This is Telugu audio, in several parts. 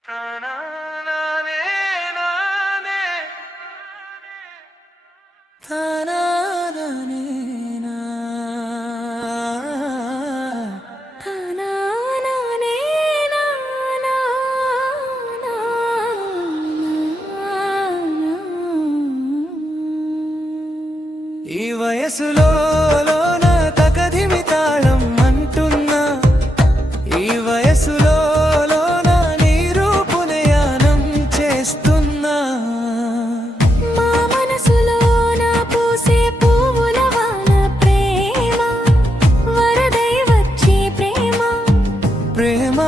ఈ వయసులో తకధిమి తాళం అంటున్నా, ఈ వయసులో నీ రూపునయానం చేస్తున్నా. మా మనసులో నా పూసే పువ్వుల వాన ప్రేమ, వరదై వచ్చే ప్రేమ. ప్రేమ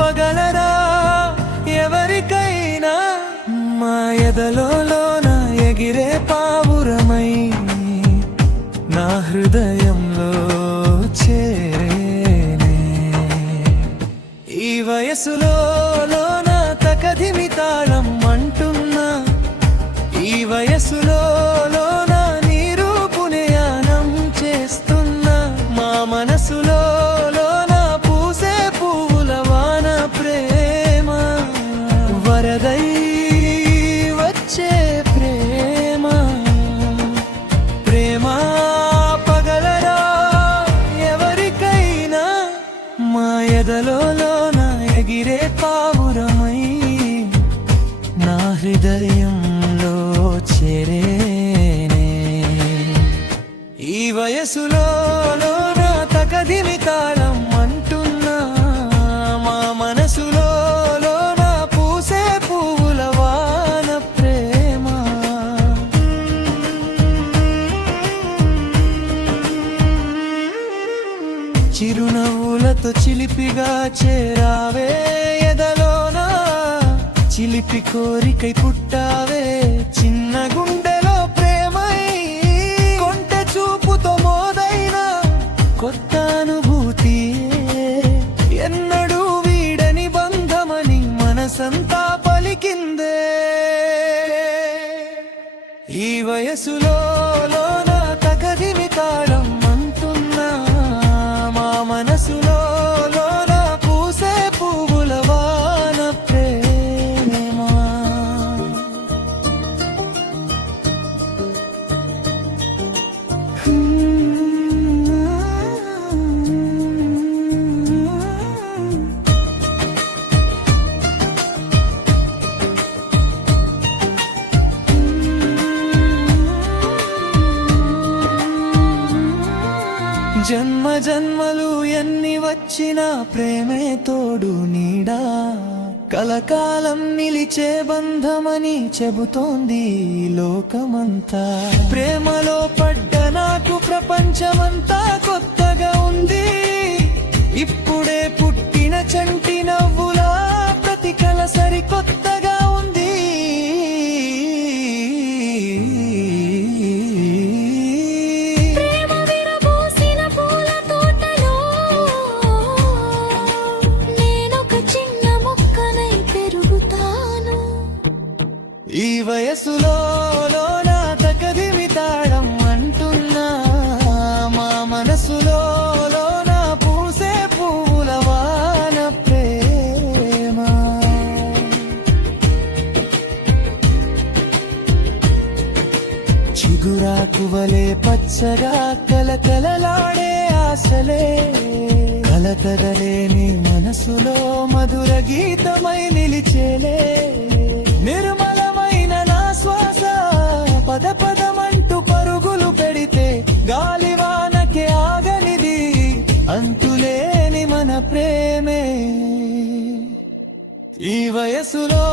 పగలరా ఎవరికైనా, మా ఎదలో ఎగిరే పావురమై నా హృదయంలో చేరేనే. ఈ వయసులో తకధిమి తాళం అంటున్నా, ఈ వయసులో నీ రూపునయానం చేస్తున్నా. మా మనసులో పూసే పువ్వుల వాన ప్రేమ, వరదై వచ్చే ప్రేమ. ప్రేమ పగలరా ఎవరికైనా, మా ఎదలో ఎగిరే పావురమై నా హృదయంలో చేరేనే. ఈ వయసులో తకధిమి తాళం అంటున్నా, మా మనసులో పూసే పువ్వుల వాన ప్రేమ. చిరునవ్వులతో చిలిపిగా చేరావే ఎదలోనా, చిలిపి కోరికై పుట్టావే చిన్న గుండెలో ప్రేమై. కొంటె చూపుతో మోదైన కొత్త అనుభూతి, ఎన్నడూ వీడని బంధమని మనసంతా పలికిందే. ఈ వయసులో తకధిమి తాళం అంటున్నా, మా మనసులో పూసే పువ్వుల వాన ప్రేమ. జన్మ జన్మలు ఎన్ని వచ్చినా ప్రేమే తోడు నీడా, కలకాలం నిలిచే బంధమని చెబుతోంది లోకమంతా. ప్రేమలో పడ్డ నాకు ప్రపంచమంతా కొత్తగా ఉంది, ఇప్పుడే పుట్టిన చంటి నవ్వులా ప్రతి కల సరికొత్తగా ఉంది. ఈ వయసులో తకధిమి తాళం అంటున్నా, మా మనసులో పూసే పువ్వుల వాన ప్రేమ. చిగురాకు వలె పచ్చగా కలకలలాడే ఆశలే, కలకలలేని మనసులో మధుర గీతమై నిలిచేలే. నిర్మలమైన నా శ్వాస పద పదమంటూ పరుగులు పెడితే, గాలివానకే ఆగనిది అంతులేని మన ప్రేమే. ఈ వయసులో